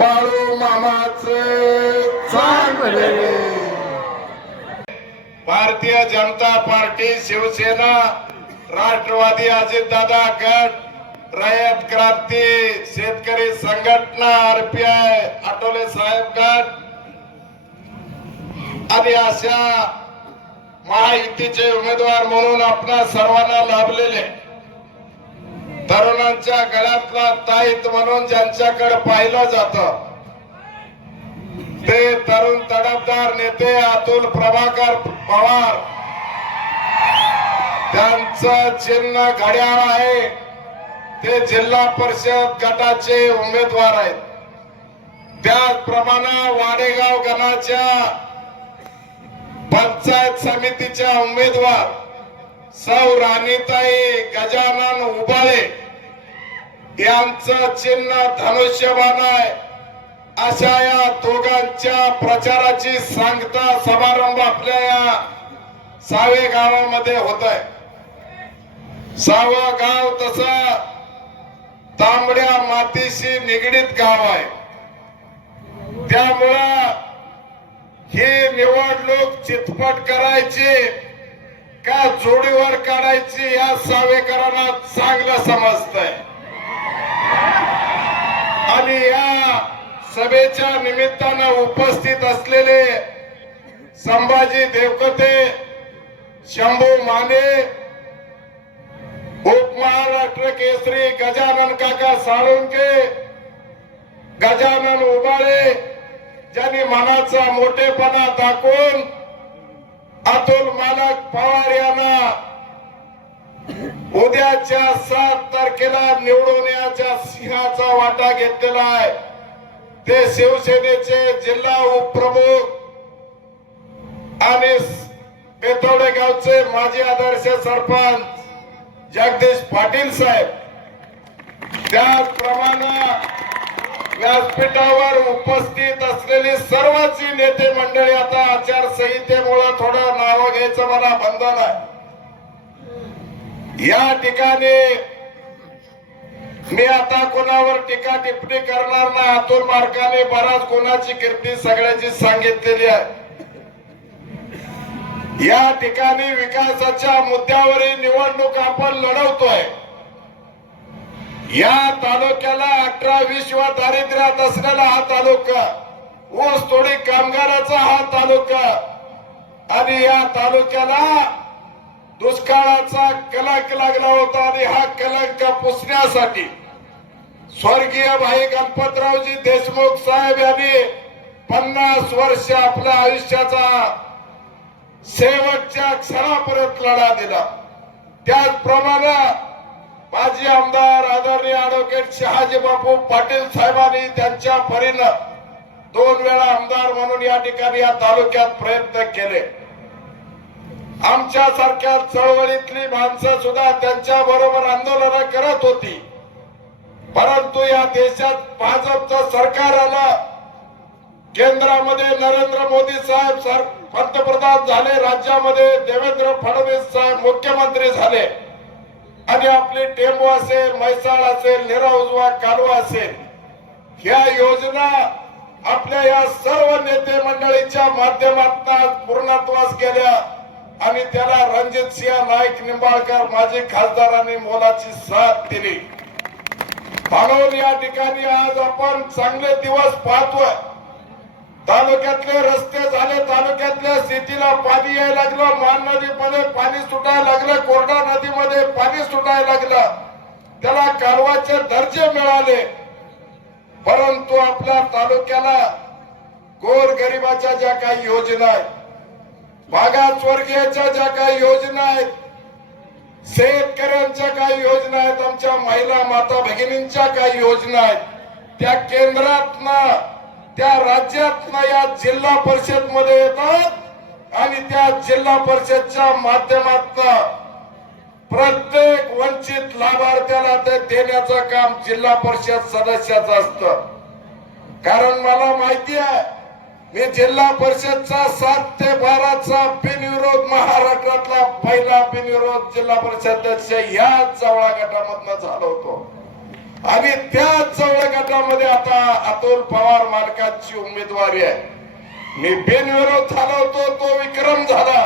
बाळू मामाचे चांगले. भारतीय जनता पार्टी, शिवसेना, राष्ट्रवादी, अजितदादा गट, रयत क्रांती, शेतकरी संघटना, आरपीआय, आठवले साहेब गट आणि अशा महायुतीचे उमेदवार म्हणून आपणा सर्वांना लाभलेले तरुणांच्या गळ्यातला ताईत म्हणून ज्यांच्याकडे पाहिलं जातं ते तरुण तडफदार नेते अतुल प्रभाकर पवार, त्यांचं चिन्ह घड्याळ आहे. ते जिल्हा परिषद गटाचे उमेदवार आहेत. त्याचप्रमाणे वाडेगाव गणाच्या पंचायत समितीच्या उमेदवार सौ राणीताई गजानन उबाळे यांचं चिन्ह धनुष्यबाण आहे. अशा या दोघांच्या प्रचाराची सांगता समारंभ आपल्या या सावे गावामध्ये होत आहे. सावं गाव तसं तांबड्या मातीशी निगडीत गाव आहे. त्यामुळं ही निवडणूक चितपट करायची का जोडीवर काढायची या सावेकरांना चांगलं समजतंय. आणि या सभेच्या निमित्तानं उपस्थित असलेले संभाजी देवकते, शंभू माने, उपमहाराष्ट्र केसरी गजानन काका साळुंके, गजानन उबाळे, ज्यांनी मनाचा मोठेपणा दाखवून अतुल मालक पवार यांना उद्याच्या 7 तारखेला निवडून याच्या सिंहाचा वाटा घेतलेला आहे. ते शिवसेनेचे जिल्हा उपप्रमुख आणि बेतोडे गावचे माजी आदर्श सरपंच जगदीश पाटील साहेब, त्याचप्रमाणे व्यासपीठावर उपस्थित असलेली सर्वच नेते मंडळी. आता आचारसंहितेमुळे थोडं नाव घ्यायचं मला बंधन आहे. या ठिकाणी मी आता कोणावर टीका टिप्पणी करणार नाही. अतुल मार्काने बराच कोणाची कीर्ती सगळ्याची सांगितलेली आहे. या ठिकाणी विकासाच्या मुद्द्यावरील निवडणूक आपण लढवतोय. या तालुक्याला 18-20 दारिद्र्यात असलेला हा तालुका, ऊस तोडी कामगाराचा हा तालुका, आणि या तालुक्याला दुष्काळाचा कलंक लागला होता. आणि हा कलंक पुसण्यासाठी स्वर्गीय भाई गणपतरावजी देशमुख साहेब यांनी 50 वर्ष आपल्या आयुष्याचा शेवटच्या क्षणापर्यंत लढा दिला. त्याचप्रमाणे माजी आमदार आदरणीय ऍडव्होकेट शहाजी बापू पाटील साहेबांनी त्यांच्या परीनं 2 वेळा आमदार म्हणून या ठिकाणी या तालुक्यात प्रयत्न केले. आमच्या सारख्या चळवळीतली माणसं सुद्धा त्यांच्या बरोबर आंदोलन करत होती. परंतु या देशात भाजपचं सरकार आलं, केंद्रामध्ये नरेंद्र मोदी साहेब पंतप्रधान झाले, राज्यामध्ये देवेंद्र फडणवीस साहेब मुख्यमंत्री झाले, आणि आपली टेंबू असेल, म्हैसाळ असेल, निरा उजवा कालवा असेल, ह्या योजना आपल्या या सर्व नेते मंडळीच्या माध्यमातून पूर्णत्वास गेल्या. आणि त्याला रणजितसिंह नाईक निंबाळकर माजी खासदारांनी मोलाची साथ दिली. म्हणून या ठिकाणी आज आपण चांगले दिवस पाहतोय. तालुक्यातले रस्ते झाले, तालुक्यातल्या शेतीला पाणी यायला लागलं, मान नदीमध्ये पाणी सुटायला लागलं, कोरडा नदीमध्ये पाणी सुटायला लागलं, त्याला कालवाचे दर्जे मिळाले. परंतु आपल्या तालुक्याला गोरगरिबाच्या ज्या काही योजना आहेत, मागासवर्गीयाच्या ज्या काही योजना आहेत, शेतकऱ्यांच्या काही योजना आहेत, आमच्या महिला माता भगिनींच्या काही योजना आहेत, त्या केंद्रातनं त्या राज्यातनं या जिल्हा परिषद मध्ये येतात आणि त्या जिल्हा परिषदच्या माध्यमातून प्रत्येक वंचित लाभार्थ्याला ते देण्याचं काम जिल्हा परिषद सदस्याचं असतं. कारण मला माहिती आहे, मी जिल्हा परिषदचा 7 ते 12चा बिनविरोध महाराष्ट्रातला पहिला बिनविरोध जिल्हा परिषद सदस्य या जवळा गटामधनं झालो होतो. आणि त्याच जवळ गटामध्ये आता अतुल पवार मालकांची उमेदवारी आहे. मी बिनविरोध झालो होतो, तो विक्रम झाला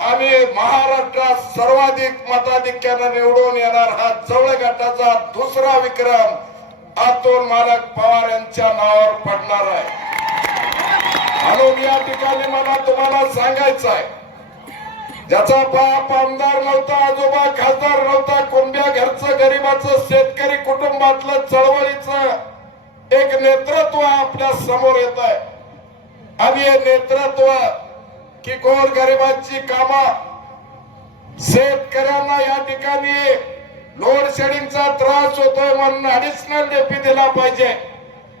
आणि महाराष्ट्रात सर्वाधिक मताधिक्याने निवडून येणार हा जवळ गटाचा दुसरा विक्रम अतुल मालक पवार यांच्या नावावर पडणार आहे. म्हणून या ठिकाणी मला तुम्हाला सांगायचं आहे, ज्याचा बाप आमदार नव्हता, आजोबा खासदार नव्हता, कोणत्या घरचं गरीबाचं शेतकरी कुटुंबातलं चळवळीचं एक नेतृत्व आपल्या समोर येत आहे. आणि हे नेतृत्व की गोर गरिबांची कामं, शेतकऱ्यांना या ठिकाणी लोड शेडिंगचा त्रास होतोय म्हणून ऍडिशनल डीपी दिला पाहिजे.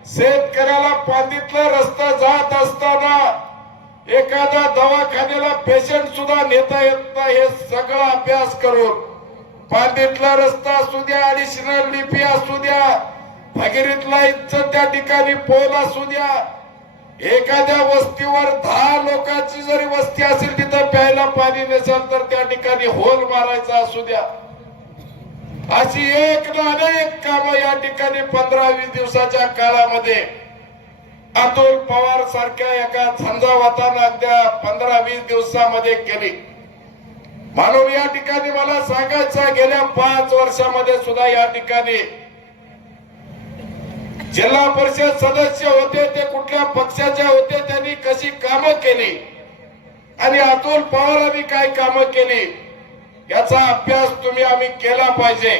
शेतकऱ्याला पांदीतला रस्ता जात असताना एखाद्या दवाखान्याला पेशंट सुद्धा नेता येत नाही, हे सगळं अभ्यास करून पांदीतला रस्ता असू द्या, ऍडिशनल डीपी असू द्या, भगीरथला इज्जत त्या ठिकाणी पोल असू द्या, एखाद्या वस्तीवर 10 लोकांची जरी वस्ती असेल तिथं प्यायला पाणी नसेल तर त्या ठिकाणी होल मारायचा असू द्या, अशी एक ना अनेक कामं या ठिकाणी 15-20 दिवसाच्या काळामध्ये अतुल पवार सारख्या एका झंझावातानं अगद्या 15-20 दिवसामध्ये केली. म्हणून या ठिकाणी मला सांगायचं, गेल्या 5 वर्षामध्ये सुद्धा या ठिकाणी जिल्हा परिषद सदस्य होते ते कुठल्या पक्षाचे होते, त्यांनी कशी कामं केली आणि अतुल पवारांनी काय कामं केली याचा अभ्यास आम्ही केला पाहिजे.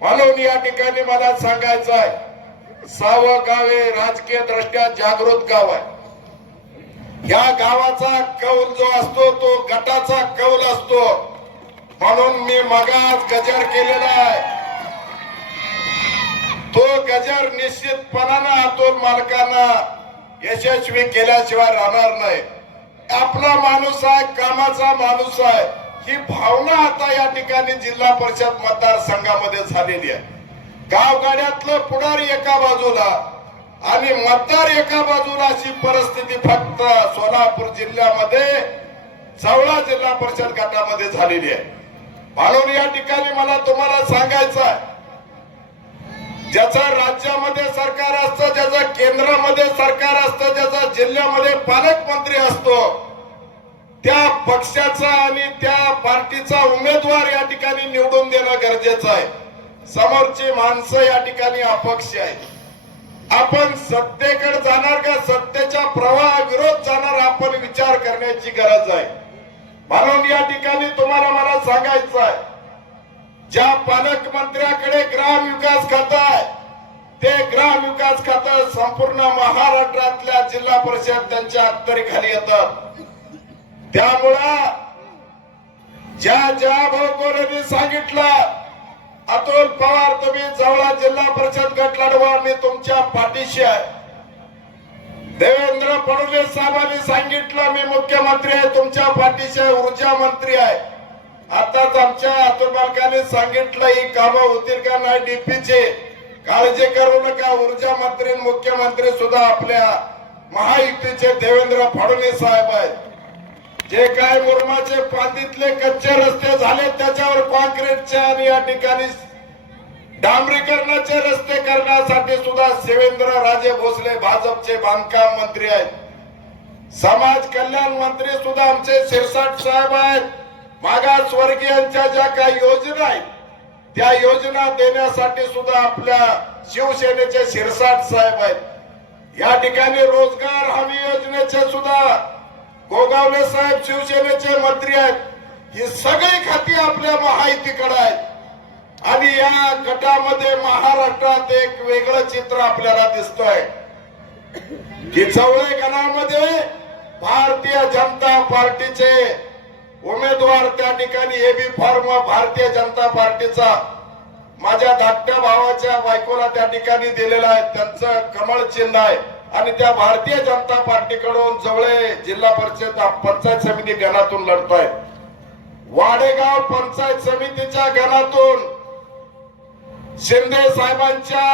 म्हणून या ठिकाणी मला सांगायचं आहे, सावं गाव हे राजकीय दृष्ट्या जागृत गाव आहे. या गावाचा कौल जो असतो तो गटाचा कौल असतो. म्हणून मी मगाच गजर केलेला आहे, तो गजर निश्चितपणानं अतुल मालकांना यशस्वी केल्याशिवाय राहणार नाही. आपला माणूस आहे, कामाचा माणूस आहे, ही भावना आता या ठिकाणी जिल्हा परिषद मतदारसंघामध्ये झालेली आहे. गावगाड्यातलं पुढारी एका बाजूला आणि मतदार एका बाजूला अशी परिस्थिती फक्त सोलापूर जिल्ह्यामध्ये जवळा जिल्हा परिषद गटामध्ये झालेली आहे. म्हणून या ठिकाणी मला तुम्हाला सांगायचं आहे, ज्याचं राज्यामध्ये सरकार असतं, ज्याचं केंद्रामध्ये सरकार असतं, ज्याचा जिल्ह्यामध्ये पालकमंत्री असतो, त्या पक्षाचा आणि त्या पार्टीचा उमेदवार या ठिकाणी निवडून देणं गरजेचं आहे. समोरची माणसं या ठिकाणी अपक्ष आहेत. आपण सत्तेकडे जाणार का सत्तेच्या प्रवाहाविरोध जाणार, आपण विचार करण्याची गरज आहे. म्हणून या ठिकाणी तुम्हाला मला सांगायचं आहे, ज्या पालकमंत्र्याकडे ग्राम विकास खातं आहे ते ग्राम विकास खातं संपूर्ण महाराष्ट्रातल्या जिल्हा परिषद त्यांच्या अखत्यारीखाली येतं. त्यामुळं ज्या भाऊकोरांनी सांगितलं अतुल पवार तुम्ही जवळा जिल्हा परिषद गट लढवा, मी तुमच्या पाठीशी आहे. देवेंद्र फडणवीस साहेबांनी सांगितलं मी मुख्यमंत्री आहे, तुमच्या पाठीशी आहे, ऊर्जा मंत्री आहे. आताच आमच्या अतुल मालकांनी सांगितलं ही कामं होतील का नाही डीपीचे, काळजी करू नका. ऊर्जा मंत्री मुख्यमंत्री सुद्धा आपल्या महायुतीचे देवेंद्र फडणवीस साहेब आहेत. जे काय मुरमाचे पांदीतले कच्चे रस्ते झाले त्याच्यावर कॉन्क्रीटचे आणि या ठिकाणी डांबरीकरणाचे रस्ते करण्यासाठी सुद्धा शिवेंद्र राजे भोसले भाजपचे बांधकाम मंत्री आहेत. समाज कल्याण मंत्री सुद्धा आमचे शिरसाट साहेब आहेत. मागासवर्गीयांच्या ज्या काही योजना आहेत त्या योजना देण्यासाठी सुद्धा आपल्या शिवसेनेचे शिरसाट साहेब आहेत. या ठिकाणी रोजगार हमी योजनेचे सुद्धा गोगावले साहेब शिवसेनेचे मंत्री आहेत. ही सगळी खाती आपल्या महायुतीकडे आहेत आणि या गटामध्ये महाराष्ट्रात एक वेगळं चित्र आपल्याला दिसतोय की जवळे गणामध्ये भारतीय जनता पार्टीचे उमेदवार त्या ठिकाणी एबी फॉर्म भारतीय जनता पार्टीचा माझ्या धाकट्या भावाच्या बायकोला त्या ठिकाणी दिलेला आहे. त्यांचं कमळ चिन्ह आहे आणि त्या भारतीय जनता पार्टीकडून जवळे जिल्हा परिषद पंचायत समिती गणातून लढतायत. वाडेगाव पंचायत समितीच्या गणातून शिंदे साहेबांच्या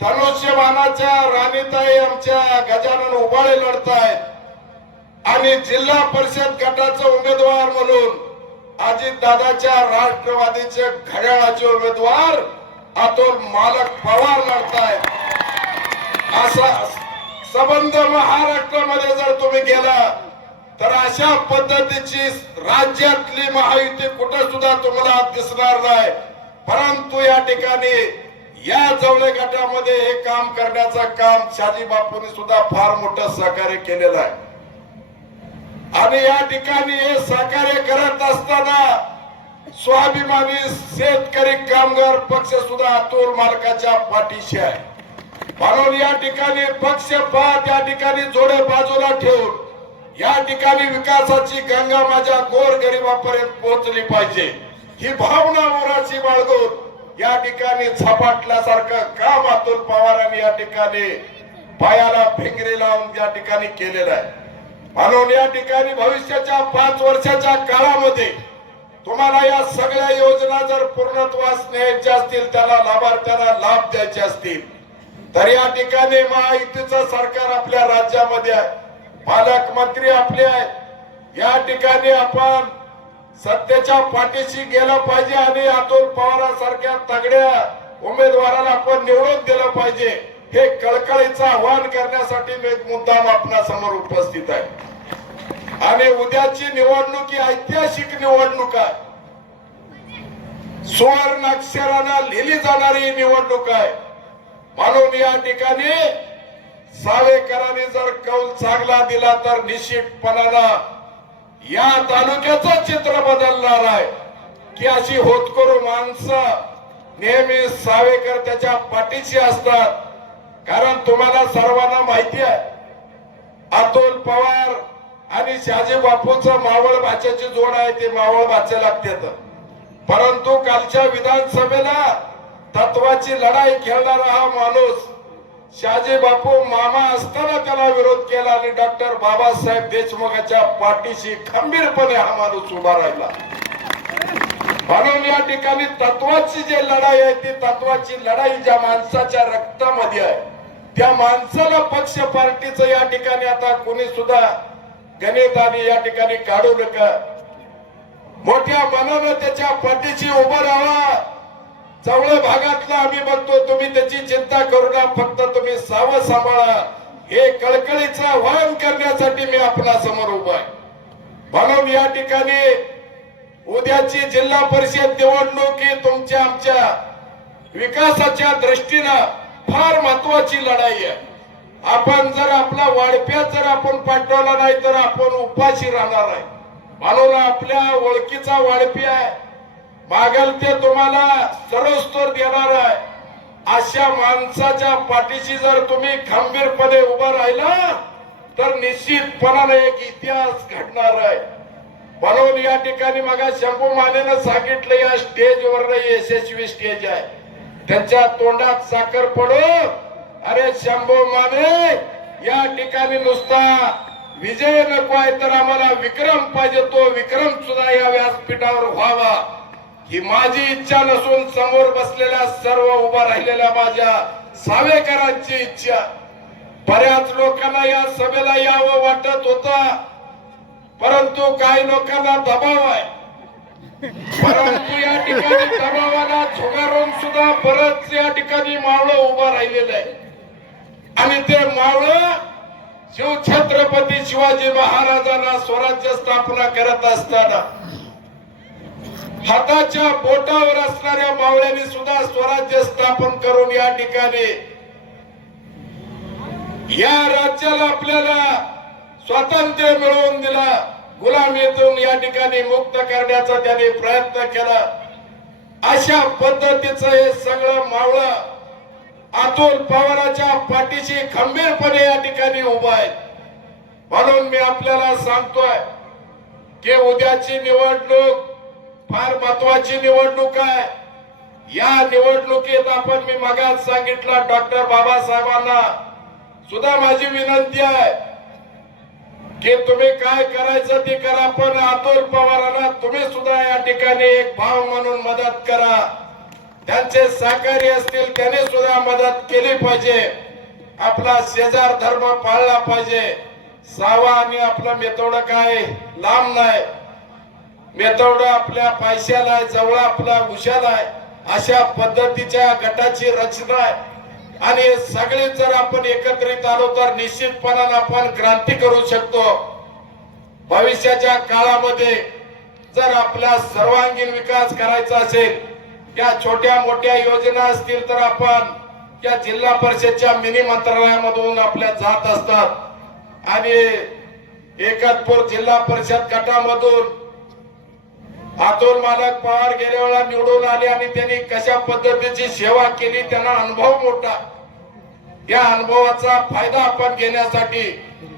धनुष्यबाणाच्या राणीताई आमच्या गजानन उबाळे लढतायत आणि जिल्हा परिषद गटाचे उमेदवार म्हणून अजित दादाच्या राष्ट्रवादीचे घड्याळाचे उमेदवार अतुल मालक पवार लढतायत. असा संबंध महाराष्ट्रामध्ये जर तुम्ही गेला तर अशा पद्धतीची राज्यातली महायुती कुठे सुद्धा तुम्हाला दिसणार नाही. परंतु या ठिकाणी या जवळे गटामध्ये हे काम करण्याचं काम शहाजी बापूंनी सुद्धा फार मोठं सहकार्य केलेलं आहे. आणि या ठिकाणी हे सहकार्य करत असताना स्वाभिमानी शेतकरी कामगार पक्ष सुद्धा अतुल मालकाच्या पाठीशी आहे. म्हणून या ठिकाणी पक्षपात या ठिकाणी जोडे बाजूला ठेवून या ठिकाणी विकासाची गंगा माझ्या गोरगरिबापर्यंत पोहोचली पाहिजे ही भावना मोराची बाळगून या ठिकाणी झपाटल्यासारखं काम अतुल पवारांनी या ठिकाणी पायाला भिंगरी लावून या ठिकाणी केलेलं आहे. म्हणून या ठिकाणी भविष्याच्या 5 वर्षाच्या काळामध्ये तुम्हाला या सगळ्या योजना जर पूर्णत्वास न्यायच्या असतील, त्याला लाभार्थ्यांना लाभ द्यायचे असतील तर या ठिकाणी महायुतीचं सरकार आपल्या राज्यामध्ये आहे, पालकमंत्री आपले आहेत. या ठिकाणी आपण सत्तेच्या पाठीशी गेलं पाहिजे आणि अतुल पवारांसारख्या तगड्या उमेदवाराला आपण निवडून दिलं पाहिजे. हे कळकळीचं आव्हान करण्यासाठी मी एक मुद्दाम आपल्या समोर उपस्थित आहे. आणि उद्याची निवडणूक ही ऐतिहासिक निवडणूक आहे, सुवर्ण अक्षरानं लिहिली जाणारी निवडणूक आहे. म्हणून या ठिकाणी सावेकरांनी जर कौल चांगला दिला तर निश्चितपणानं या तालुक्याचं चित्र बदलणार आहे. की अशी होतकरू माणसं नेहमी सावेकर त्याच्या पाठीशी असतात. कारण तुम्हाला सर्वांना माहिती आहे अतुल पवार आणि शहाजी बापूचं मावळ भाषेची जोड आहे, ते मावळ भाषे लागतात. परंतु कालच्या विधानसभेला तत्वाची लढाई खेळणारा हा माणूस शहाजी बापू मामा असताना त्याला विरोध केला आणि डॉक्टर बाबासाहेब देशमुखांच्या पाठीशी खंबीरपणे हा माणूस उभा राहिला. म्हणून या ठिकाणी तत्वाची जी लढाई आहे ती तत्वाची लढाई ज्या माणसाच्या रक्तामध्ये आहे त्या माणसाला पक्ष पार्टीचं या ठिकाणी आता कोणी सुद्धा गणित आणि या ठिकाणी काढू नका. मोठ्या मनानं त्याच्या पाठीशी उभं राहा. चवळे भागातला आम्ही बघतो, तुम्ही त्याची चिंता करू नका, फक्त तुम्ही सावध सांभाळा. हे कळकळीचं आवाहन करण्यासाठी मी आपल्या समोर उभा आहे. म्हणून या ठिकाणी उद्याची जिल्हा परिषद निवडणूक ही तुमच्या आमच्या विकासाच्या दृष्टीनं फार महत्वाची लढाई आहे. आपण जर आपला वाढप्या जर आपण पाठवला नाही तर आपण उपाशी राहणार आहे. म्हणून आपल्या ओळखीचा वाढपी आहे, मागेल ते तुम्हाला सर्वस्तर देणार आहे. अशा माणसाच्या पाठीशी जर तुम्ही खंबीरपणे उभा राहिला तर निश्चितपणाने एक इतिहास घडणार आहे. म्हणून या ठिकाणी मगा शंभू मानेनं सांगितलं या स्टेजवर यशस्वी स्टेज आहे, त्यांच्या तोंडात साखर पडो. अरे शंभू माने, या ठिकाणी नुसता विजय नको आहे तर आम्हाला विक्रम पाहिजे. तो विक्रम सुद्धा या व्यासपीठावर व्हावा ही माझी इच्छा नसून समोर बसलेल्या सर्व उभा राहिलेल्या माझ्या सावेकरांची इच्छा. बऱ्याच लोकांना या सभेला यावं वाटत होतं, परंतु काही लोकांना दबाव आहे. परंतु या ठिकाणी दबावाला झुगारून सुद्धा परत या ठिकाणी मावळं उभं राहिलेलं आहे. आणि ते मावळं शिवछत्रपती शिवाजी महाराजांना स्वराज्य स्थापना करत असताना हाताच्या बोटावर असणाऱ्या मावळ्यांनी सुद्धा स्वराज्य स्थापन करून या ठिकाणी या राज्याला आपल्याला स्वातंत्र्य मिळवून दिला. गुलामीतून या ठिकाणी मुक्त करण्याचा त्याने प्रयत्न केला. अशा पद्धतीचं हे सगळं मावळं अतुल पवारांच्या पाठीशी खंबीरपणे या ठिकाणी उभा आहे. म्हणून मी आपल्याला सांगतोय की उद्याची निवडणूक फार महत्वाची निवडणूक आहे. या निवडणुकीत आपण मी मगाच सांगितलं डॉक्टर बाबासाहेबांना सुद्धा माझी विनंती आहे की तुम्ही काय करायचं ते करा, पण अतुल पवारांना तुम्ही सुद्धा या ठिकाणी एक भाव म्हणून मदत करा. त्यांचे सहकारी असतील त्याने सुद्धा मदत केली पाहिजे. आपला शेजार धर्म पाळला पाहिजे. सावा आणि आपला मेतवडं काय लांब नाही, मेतवडं आपल्या पैशाला आहे, जवळ आपला उशाला आहे. अशा पद्धतीच्या गटाची रचना आहे आणि हे सगळे जर आपण एकत्रित आलो तर निश्चितपणाने आपण क्रांती करू शकतो. भविष्याच्या काळामध्ये जर आपला सर्वांगीण विकास करायचा असेल, या छोट्या मोठ्या योजना असतील तर आपण या जिल्हा परिषदच्या मिनी मंत्रालयामधून आपल्या जात असतात आणि एकतपूर जिल्हा परिषद गटामधून अतुल मालक पवार गेल्या वेळा निवडून आले आणि त्यांनी कशा पद्धतीची सेवा केली, त्यांना अनुभव मोठा. या अनुभवाचा फायदा आपण घेण्यासाठी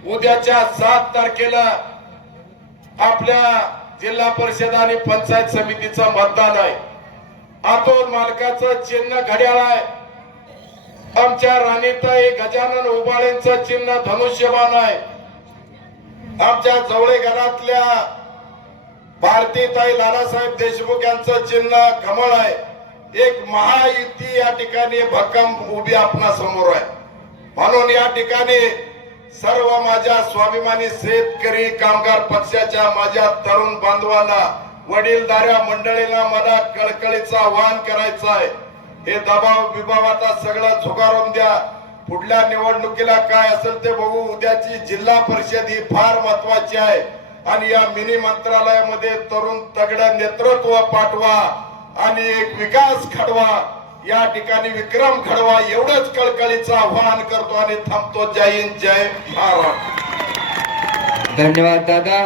उद्याच्या 7 तारखेला आपल्या जिल्हा परिषद आणि पंचायत समितीचं मतदान आहे. अतुल मालकाचं चिन्ह घड्याळ आहे. आमच्या राणीताई गजानन उबाळेंचं चिन्ह धनुष्यबाण आहे. आमच्या जवळे घरातल्या भारतीताई लालासाहेब देशमुख यांचं चिन्ह कमळ आहे. एक महायुती या ठिकाणी भक्कम उभी आपणा समोर आहे. म्हणून या ठिकाणी सर्व माझ्या स्वाभिमानी शेतकरी कामगार पक्षाच्या माझ्या तरुण बांधवांना, वडीलधाऱ्या मंडळीला मला कळकळीचं आवाहन करायचं आहे. हे दबाव बिबाव आता सगळं झुगारून द्या. पुढल्या निवडणुकीला काय असेल ते बघू. उद्याची जिल्हा परिषद ही फार महत्वाची आहे आणि या मिनी मंत्रालयामध्ये तरुण तगडं नेतृत्व पाठवा आणि एक विकास घडवा, या ठिकाणी विक्रम घडवा, एवढंच कळकळीचं आवाहन करतो आणि थांबतो. जय हिंद, जय महाराष्ट्र. धन्यवाद दादा.